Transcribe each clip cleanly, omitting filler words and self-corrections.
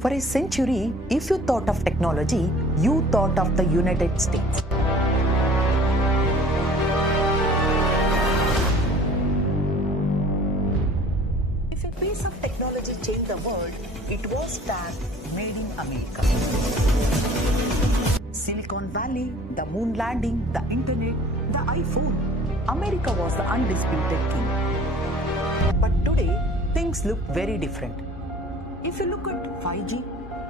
For a century, if you thought of technology, you thought of the United States. If a piece of technology changed the world, it was tagged Made in America. Silicon Valley, the moon landing, the internet, the iPhone. America was the undisputed king. But today, things look very different. If you look at 5G,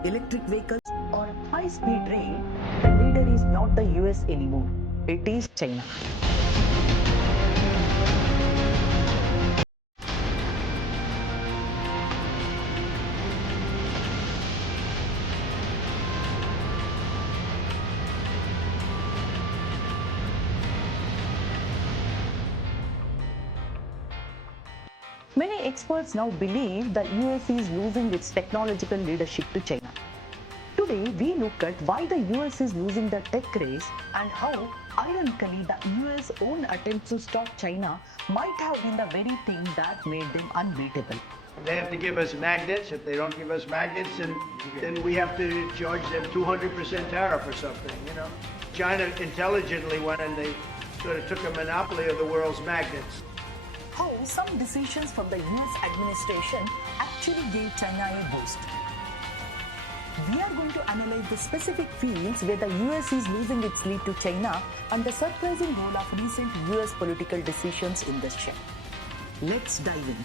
electric vehicles, or high-speed rail, the leader is not the US anymore. It is China. Many experts now believe that US is losing its technological leadership to China. Today, we look at why the US is losing the tech race and how, ironically, the US' own attempts to stop China might have been the very thing that made them unbeatable. They have to give us magnets. If they don't give us magnets, then we have to charge them 200% tariff or something, you know. China intelligently went and they sort of took a monopoly of the world's magnets. How some decisions from the US administration actually gave China a boost. We are going to analyze the specific fields where the US is losing its lead to China and the surprising role of recent US political decisions in this shift. Let's dive in.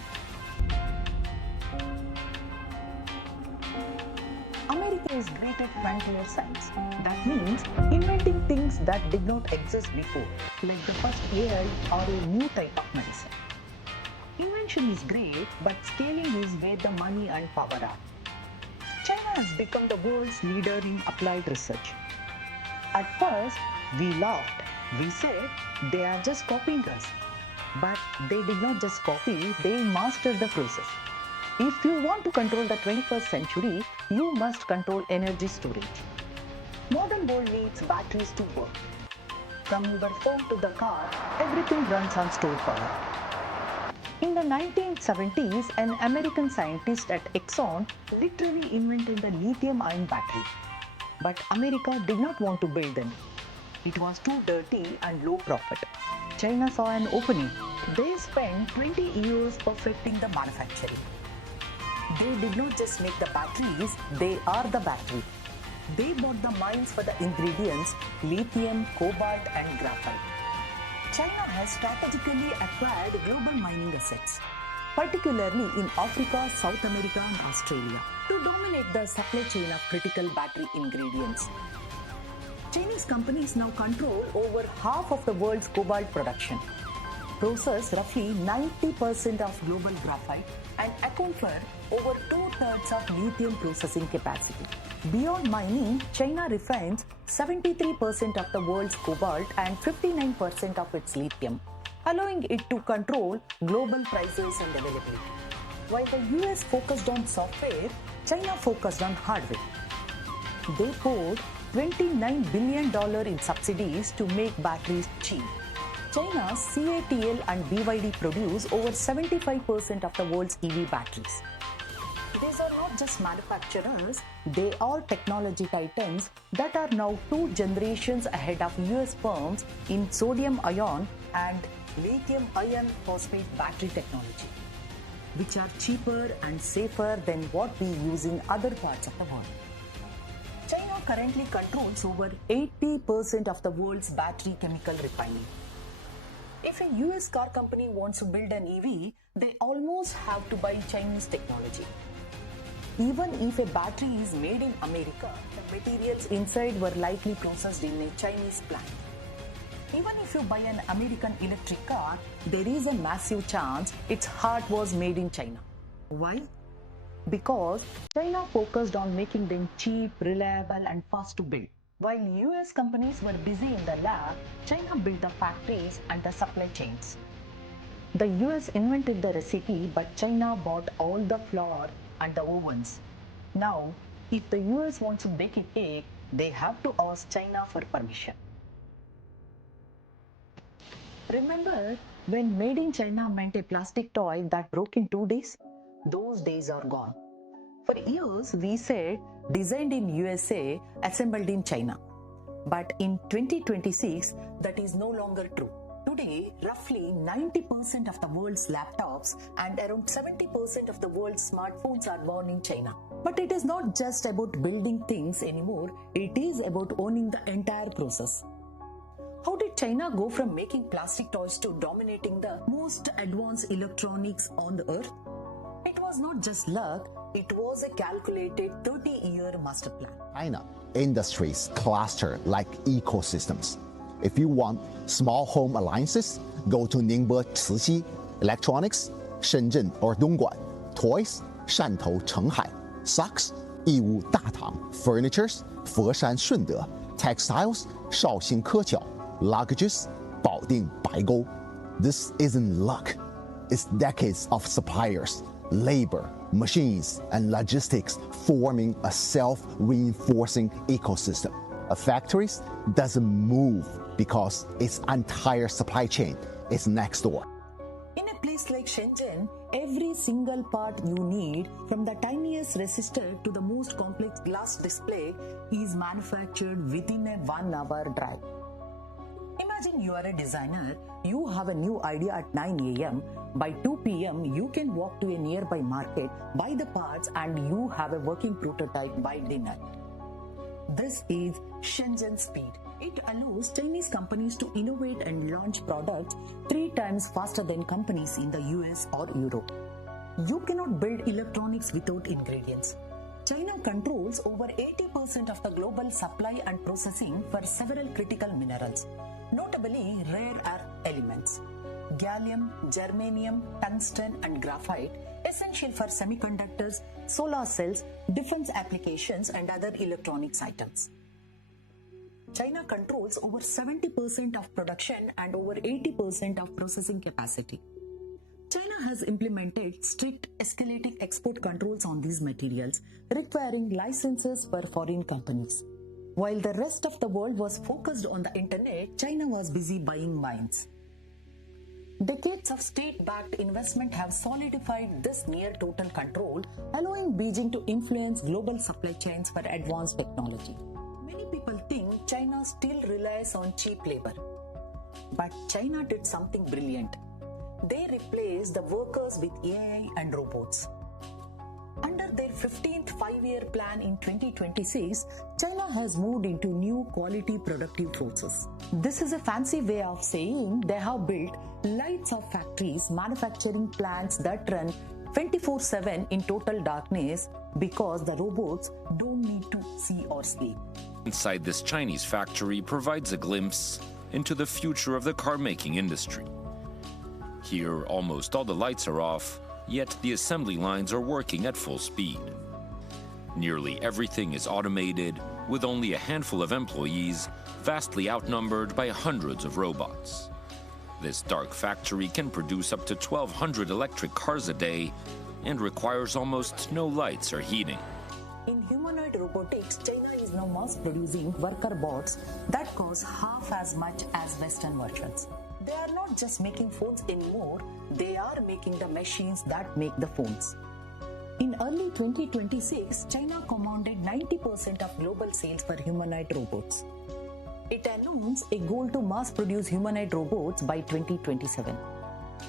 America is great at frontier science. That means inventing things that did not exist before, like the first AI or a new type of medicine. Invention is great, but scaling is where the money and power are. China has become the world's leader in applied research. At first, we laughed. We said they are just copying us. But they did not just copy, they mastered the process. If you want to control the 21st century, you must control energy storage. Modern world needs batteries to work. From your phone to the car, everything runs on stored power. In the 1970s, an American scientist at Exxon literally invented the lithium-ion battery. But America did not want to build them. It was too dirty and low profit. China saw an opening. They spent 20 years perfecting the manufacturing. They did not just make the batteries, they are the battery. They bought the mines for the ingredients, lithium, cobalt, and graphite. China has strategically acquired global mining assets, particularly in Africa, South America, and Australia, to dominate the supply chain of critical battery ingredients. Chinese companies now control over half of the world's cobalt production, process roughly 90% of global graphite, and account for over 2/3 of lithium processing capacity. Beyond mining, China refines 73% of the world's cobalt and 59% of its lithium, allowing it to control global prices and availability. While the US focused on software, China focused on hardware. They poured $29 billion in subsidies to make batteries cheap. China's CATL and BYD produce over 75% of the world's EV batteries. These are not just manufacturers, they are technology titans that are now 2 generations ahead of US firms in sodium ion and lithium iron phosphate battery technology, which are cheaper and safer than what we use in other parts of the world. China currently controls over 80% of the world's battery chemical refining. If a US car company wants to build an EV, they almost have to buy Chinese technology. Even if a battery is made in America, the materials inside were likely processed in a Chinese plant. Even if you buy an American electric car, there is a massive chance its heart was made in China. Why? Because China focused on making them cheap, reliable, and fast to build. While US companies were busy in the lab, China built the factories and the supply chains. The US invented the recipe, but China bought all the flour and the ovens. Now, if the US wants to bake a cake, they have to ask China for permission. Remember when made in China meant a plastic toy that broke in 2 days? Those days are gone. For years, we said designed in USA, assembled in China. But in 2026, that is no longer true. Today, roughly 90% of the world's laptops and around 70% of the world's smartphones are born in China. But it is not just about building things anymore, it is about owning the entire process. How did China go from making plastic toys to dominating the most advanced electronics on the earth? It was not just luck, it was a calculated 30-year master plan. China industries cluster like ecosystems. If you want small home alliances, go to Ningbo Cixi Electronics, Shenzhen or Dongguan. Toys, Shantou Chenghai. Socks, Yiwu Datang. Furnitures, Foshan Shunde. Textiles, Shaoxing Keqiao. Luggages, Baoding Baigou. This isn't luck. It's decades of suppliers, labor, machines, and logistics forming a self-reinforcing ecosystem. A factory doesn't move because its entire supply chain is next door. In a place like Shenzhen, every single part you need, from the tiniest resistor to the most complex glass display, is manufactured within a 1-hour drive. Imagine you are a designer, you have a new idea at 9 a.m. By 2 p.m., you can walk to a nearby market, buy the parts, and you have a working prototype by dinner. This is Shenzhen speed. It allows Chinese companies to innovate and launch products 3 times faster than companies in the US or Europe. You cannot build electronics without ingredients. China controls over 80% of the global supply and processing for several critical minerals, notably rare earth elements. Gallium, germanium, tungsten, and graphite, essential for semiconductors, solar cells, defense applications, and other electronics items. China controls over 70% of production and over 80% of processing capacity. China has implemented strict escalating export controls on these materials, requiring licenses for foreign companies. While the rest of the world was focused on the internet, China was busy buying mines. Decades of state-backed investment have solidified this near-total control, allowing Beijing to influence global supply chains for advanced technology. Many people think China still relies on cheap labor. But China did something brilliant. They replaced the workers with AI and robots. Under their 15th five-year plan in 2026, China has moved into new quality productive forces. This is a fancy way of saying they have built lights-off factories, manufacturing plants that run 24/7 in total darkness because the robots don't need to see or sleep. Inside this Chinese factory provides a glimpse into the future of the car-making industry. Here, almost all the lights are off, yet the assembly lines are working at full speed. Nearly everything is automated, with only a handful of employees, vastly outnumbered by hundreds of robots. This dark factory can produce up to 1,200 electric cars a day and requires almost no lights or heating. In humanoid robotics, China is now mass producing worker bots that cost half as much as Western versions. They are not just making phones anymore, they are making the machines that make the phones. In early 2026, China commanded 90% of global sales for humanoid robots. It announced a goal to mass produce humanoid robots by 2027.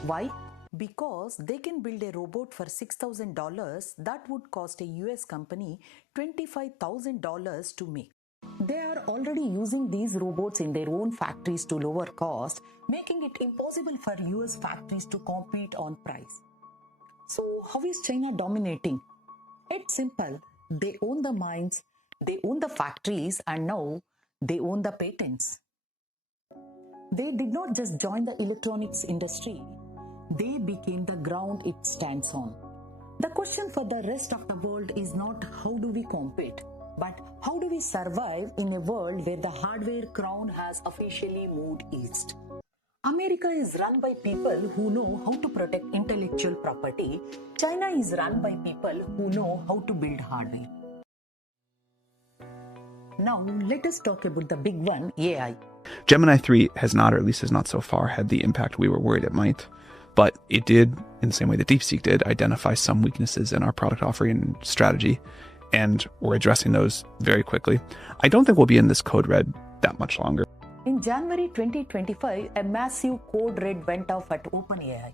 Why? Because they can build a robot for $6,000 that would cost a US company $25,000 to make. They are already using these robots in their own factories to lower cost, making it impossible for US factories to compete on price. So, how is China dominating? It's simple. They own the mines, they own the factories, and now they own the patents. They did not just join the electronics industry, they became the ground it stands on. The question for the rest of the world is not how do we compete, but how do we survive in a world where the hardware crown has officially moved east? America is run by people who know how to protect intellectual property. China is run by people who know how to build hardware. Now, let us talk about the big one, AI. Gemini 3 has not, or at least has not so far, had the impact we were worried it might. But it did, in the same way that DeepSeek did, identify some weaknesses in our product offering and strategy, and we're addressing those very quickly. I don't think we'll be in this code red that much longer. In January 2025, a massive code red went off at OpenAI.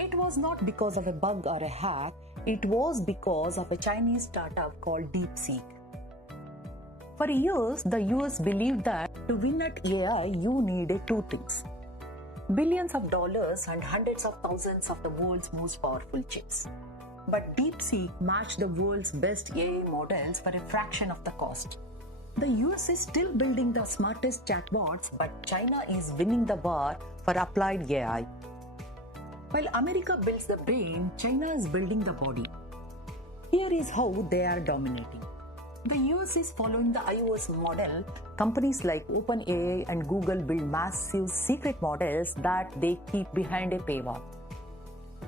It was not because of a bug or a hack, it was because of a Chinese startup called DeepSeek. For years, the US believed that to win at AI, you needed two things: billions of dollars and hundreds of thousands of the world's most powerful chips. But DeepSeek matched the world's best AI models for a fraction of the cost. The US is still building the smartest chatbots, but China is winning the war for applied AI. While America builds the brain, China is building the body. Here is how they are dominating. The US is following the iOS model. Companies like OpenAI and Google build massive secret models that they keep behind a paywall.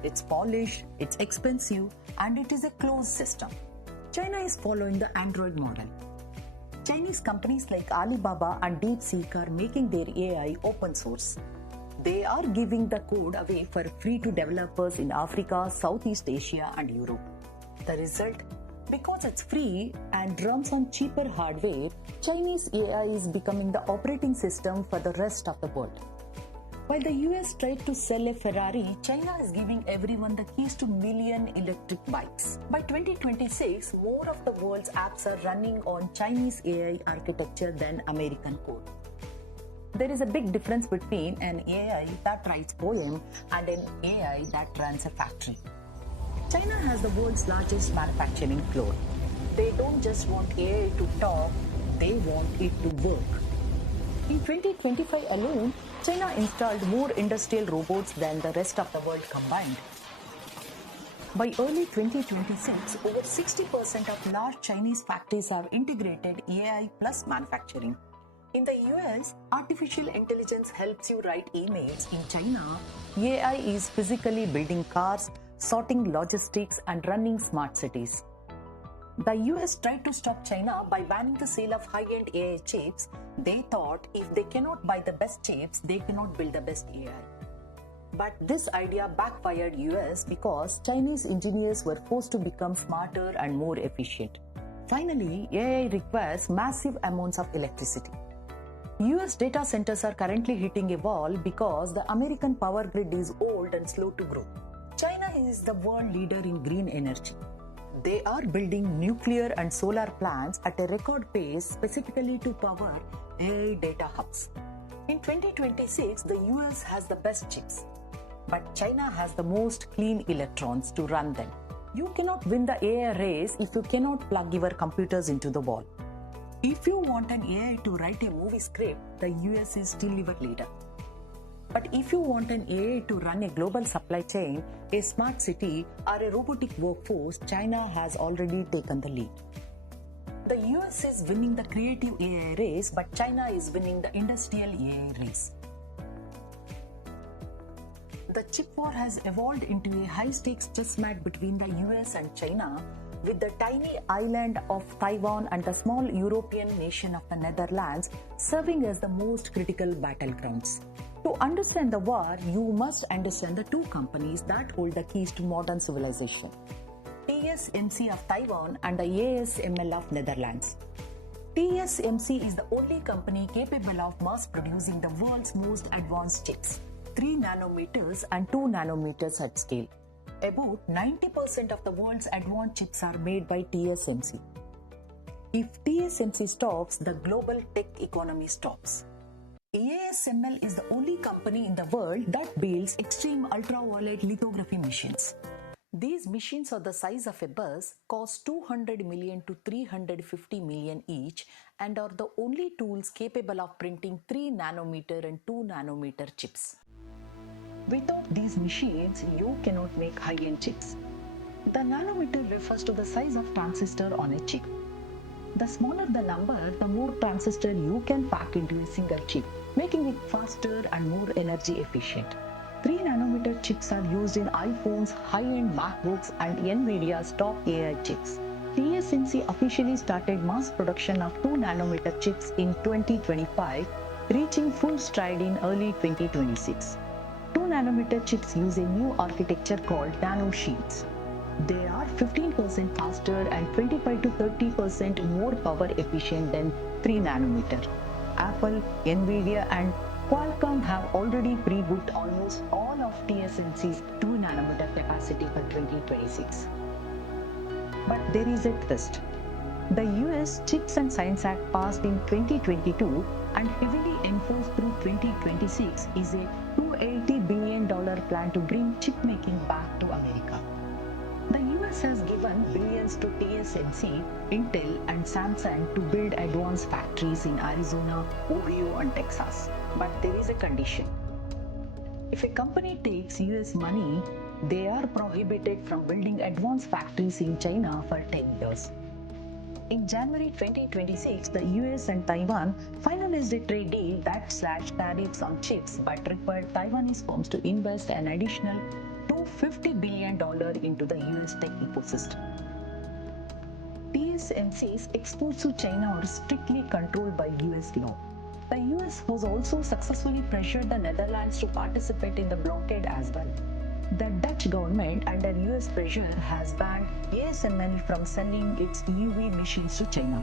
It's polished, it's expensive, and it is a closed system. China is following the Android model. Chinese companies like Alibaba and DeepSeek are making their AI open source. They are giving the code away for free to developers in Africa, Southeast Asia, and Europe. The result? Because it's free and runs on cheaper hardware, Chinese AI is becoming the operating system for the rest of the world. While the US tried to sell a Ferrari, China is giving everyone the keys to million electric bikes. By 2026, more of the world's apps are running on Chinese AI architecture than American code. There is a big difference between an AI that writes poem and an AI that runs a factory. China has the world's largest manufacturing floor. They don't just want AI to talk, they want it to work. In 2025 alone, China installed more industrial robots than the rest of the world combined. By early 2026, over 60% of large Chinese factories have integrated AI plus manufacturing. In the US, artificial intelligence helps you write emails. In China, AI is physically building cars, sorting logistics, and running smart cities. The US tried to stop China by banning the sale of high-end AI chips. They thought if they cannot buy the best chips, they cannot build the best AI. But this idea backfired US because Chinese engineers were forced to become smarter and more efficient. Finally, AI requires massive amounts of electricity. US data centers are currently hitting a wall because the American power grid is old and slow to grow. China is the world leader in green energy. They are building nuclear and solar plants at a record pace specifically to power AI data hubs. In 2026, the US has the best chips, but China has the most clean electrons to run them. You cannot win the AI race if you cannot plug your computers into the wall. If you want an AI to write a movie script, the US is still your leader. But if you want an AI to run a global supply chain, a smart city, or a robotic workforce, China has already taken the lead. The US is winning the creative AI race, but China is winning the industrial AI race. The chip war has evolved into a high-stakes chess match between the US and China, with the tiny island of Taiwan and the small European nation of the Netherlands serving as the most critical battlegrounds. To understand the war, you must understand the two companies that hold the keys to modern civilization: TSMC of Taiwan and the ASML of Netherlands. TSMC is the only company capable of mass producing the world's most advanced chips, 3 nanometers and 2 nanometers at scale. About 90% of the world's advanced chips are made by TSMC. If TSMC stops, the global tech economy stops. ASML is the only company in the world that builds extreme ultraviolet lithography machines. These machines are the size of a bus, cost 200 million to 350 million each, and are the only tools capable of printing 3 nanometer and 2 nanometer chips. Without these machines, you cannot make high-end chips. The nanometer refers to the size of transistor on a chip. The smaller the number, the more transistor you can pack into a single chip, making it faster and more energy efficient. 3 nanometer chips are used in iPhones, high-end MacBooks, and NVIDIA's top AI chips. TSMC officially started mass production of 2 nanometer chips in 2025, reaching full stride in early 2026. 2-nanometer chips use a new architecture called nanosheets. They are 15% faster and 25 to 30% more power efficient than 3-nanometer. Apple, Nvidia and Qualcomm have already pre-booked almost all of TSMC's 2-nanometer capacity for 2026. But there is a twist. The US Chips and Science Act passed in 2022 and heavily enforced through 2026 is a $280 billion plan to bring chip making back to America. The US has given billions to TSMC, Intel and Samsung to build advanced factories in Arizona, Ohio and Texas. But there is a condition. If a company takes US money, they are prohibited from building advanced factories in China for 10 years. In January 2026, the US and Taiwan finalized a trade deal that slashed tariffs on chips but required Taiwanese firms to invest an additional $250 billion into the US tech ecosystem. TSMC's exports to China are strictly controlled by US law. The US has also successfully pressured the Netherlands to participate in the blockade as well. The Dutch government, under US pressure, has banned ASML from selling its EUV machines to China.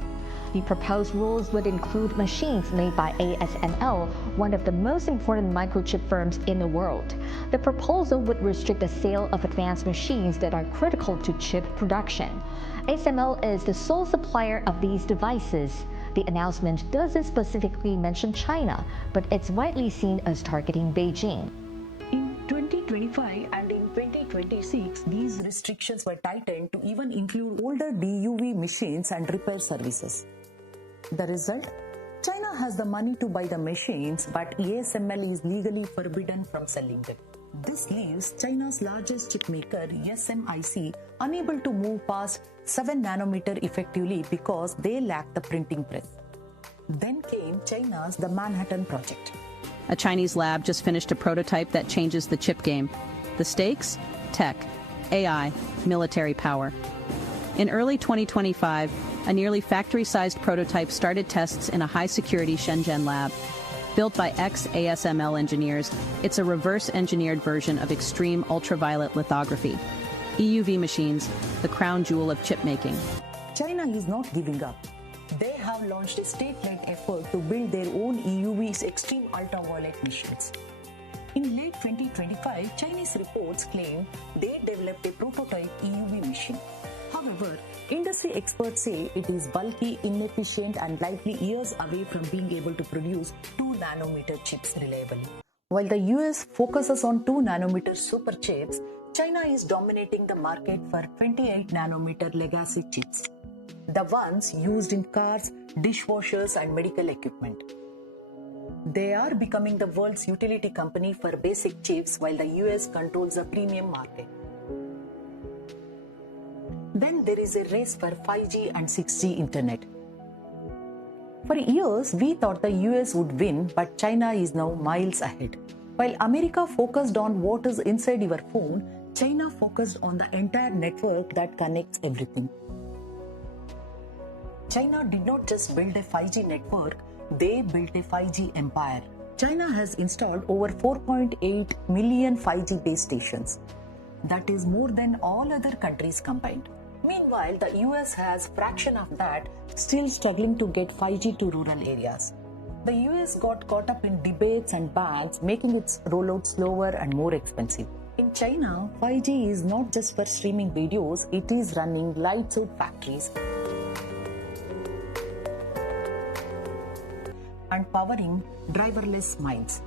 The proposed rules would include machines made by ASML, one of the most important microchip firms in the world. The proposal would restrict the sale of advanced machines that are critical to chip production. ASML is the sole supplier of these devices. The announcement doesn't specifically mention China, but it's widely seen as targeting Beijing. In 2025 and in 2026, these restrictions were tightened to even include older DUV machines and repair services. The result? China has the money to buy the machines, but ASML is legally forbidden from selling them. This leaves China's largest chip maker, SMIC, unable to move past 7-nanometer effectively because they lack the printing press. Then came China's the Manhattan Project. A Chinese lab just finished a prototype that changes the chip game. The stakes? Tech, AI, military power. In early 2025, a nearly factory-sized prototype started tests in a high-security Shenzhen lab. Built by ex-ASML engineers, it's a reverse-engineered version of extreme ultraviolet lithography. EUV machines, the crown jewel of chip making. China is not giving up. They have launched a state-led effort to build their own EUV's extreme ultraviolet machines. In late 2025, Chinese reports claim they developed a prototype EUV machine. However, industry experts say it is bulky, inefficient, and likely years away from being able to produce 2-nanometer chips reliably. While the US focuses on 2-nanometer super chips, China is dominating the market for 28-nanometer legacy chips, the ones used in cars, dishwashers, and medical equipment. They are becoming the world's utility company for basic chips while the US controls the premium market. Then there is a race for 5G and 6G internet. For years, we thought the US would win, but China is now miles ahead. While America focused on what is inside your phone, China focused on the entire network that connects everything. China did not just build a 5G network, they built a 5G empire. China has installed over 4.8 million 5G base stations. That is more than all other countries combined. Meanwhile, the US has a fraction of that, still struggling to get 5G to rural areas. The US got caught up in debates and bans, making its rollout slower and more expensive. In China, 5G is not just for streaming videos, it is running lights-out factories and powering driverless mines.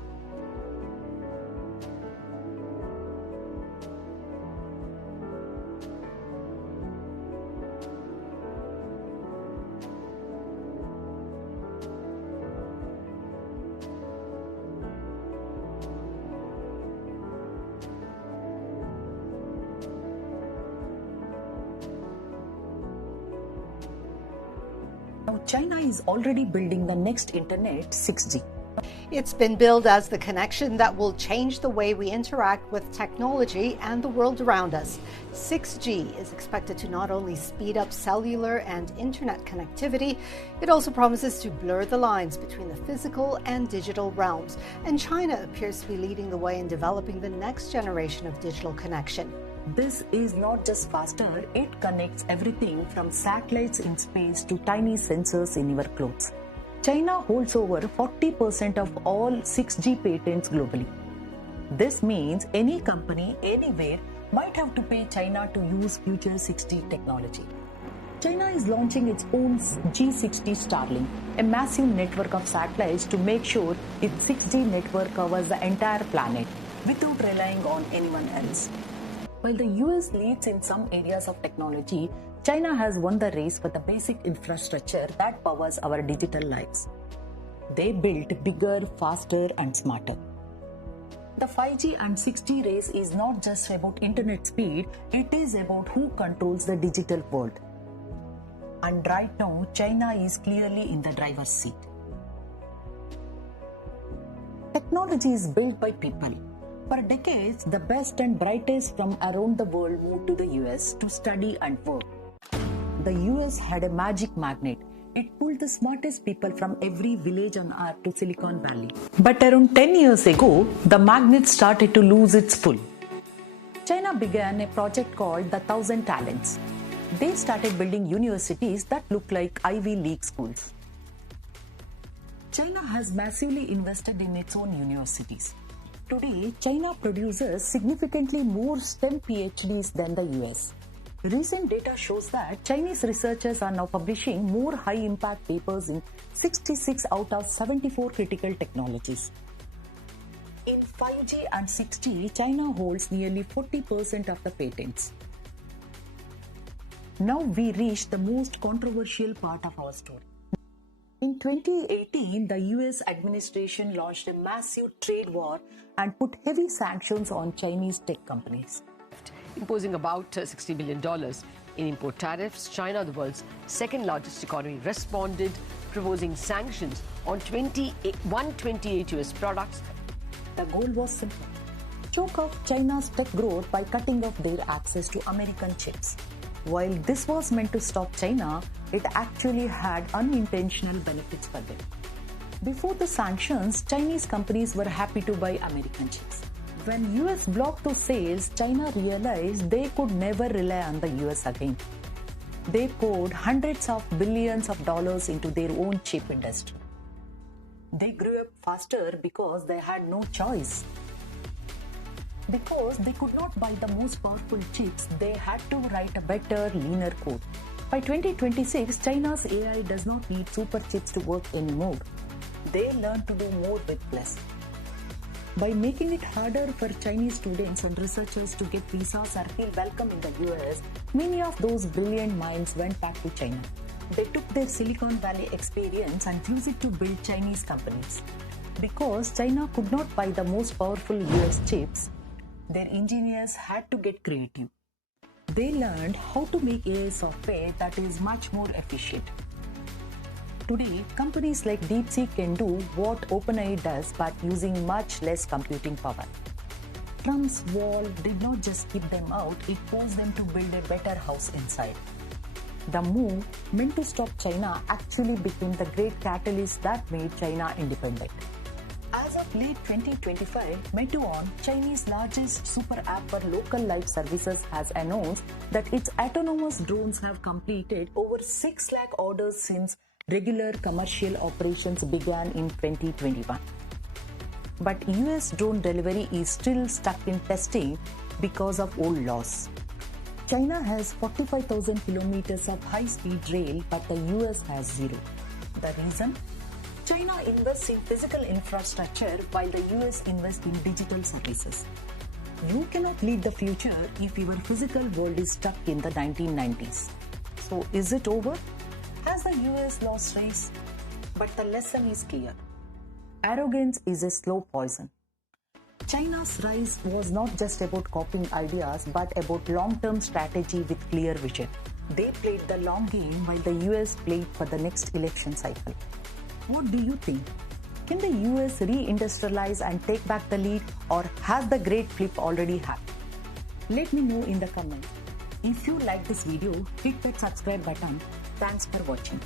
Now, China is already building the next internet, 6G. It's been billed as the connection that will change the way we interact with technology and the world around us. 6G is expected to not only speed up cellular and internet connectivity, it also promises to blur the lines between the physical and digital realms. And China appears to be leading the way in developing the next generation of digital connection. This is not just faster, it connects everything from satellites in space to tiny sensors in your clothes. China holds over 40% of all 6G patents globally. This means any company anywhere might have to pay China to use future 6G technology. China is launching its own G60 Starlink, a massive network of satellites to make sure its 6G network covers the entire planet without relying on anyone else. While the US leads in some areas of technology, China has won the race for the basic infrastructure that powers our digital lives. They built bigger, faster, and smarter. The 5G and 6G race is not just about internet speed, it is about who controls the digital world. And right now, China is clearly in the driver's seat. Technology is built by people. For decades, the best and brightest from around the world moved to the US to study and work. The US had a magic magnet. It pulled the smartest people from every village on earth to Silicon Valley. But around 10 years ago, the magnet started to lose its pull. China began a project called the 1,000 Talents. They started building universities that look like Ivy League schools. China has massively invested in its own universities. Today, China produces significantly more STEM PhDs than the US. Recent data shows that Chinese researchers are now publishing more high-impact papers in 66 out of 74 critical technologies. In 5G and 6G, China holds nearly 40% of the patents. Now we reach the most controversial part of our story. In 2018, the US administration launched a massive trade war and put heavy sanctions on Chinese tech companies. Imposing about $60 billion in import tariffs, China, the world's second largest economy, responded, proposing sanctions on 128 US products. The goal was simple: choke off China's tech growth by cutting off their access to American chips. While this was meant to stop China, it actually had unintentional benefits for them. Before the sanctions, Chinese companies were happy to buy American chips. When US blocked those sales, China realized they could never rely on the US again. They poured hundreds of billions of dollars into their own chip industry. They grew up faster because they had no choice. Because they could not buy the most powerful chips, they had to write a better, leaner code. By 2026, China's AI does not need super chips to work anymore. They learn to do more with less. By making it harder for Chinese students and researchers to get visas or feel welcome in the US, many of those brilliant minds went back to China. They took their Silicon Valley experience and used it to build Chinese companies. Because China could not buy the most powerful US chips, their engineers had to get creative. They learned how to make AI software that is much more efficient. Today, companies like DeepSeek can do what OpenAI does but using much less computing power. Trump's wall did not just keep them out, it forced them to build a better house inside. The move, meant to stop China, actually became the great catalyst that made China independent. As of late 2025, Meituan, China's largest super app for local life services, has announced that its autonomous drones have completed over 6 lakh orders since regular commercial operations began in 2021. But US drone delivery is still stuck in testing because of old laws. China has 45,000 kilometers of high-speed rail, but the US has zero. The reason? China invests in physical infrastructure while the US invests in digital services. You cannot lead the future if your physical world is stuck in the 1990s. So is it over? Has the US lost race? But the lesson is clear. Arrogance is a slow poison. China's rise was not just about copying ideas, but about long-term strategy with clear vision. They played the long game while the US played for the next election cycle. What do you think? Can the US re-industrialize and take back the lead, or has the great flip already happened? Let me know in the comments. If you like this video, hit that subscribe button. Thanks for watching.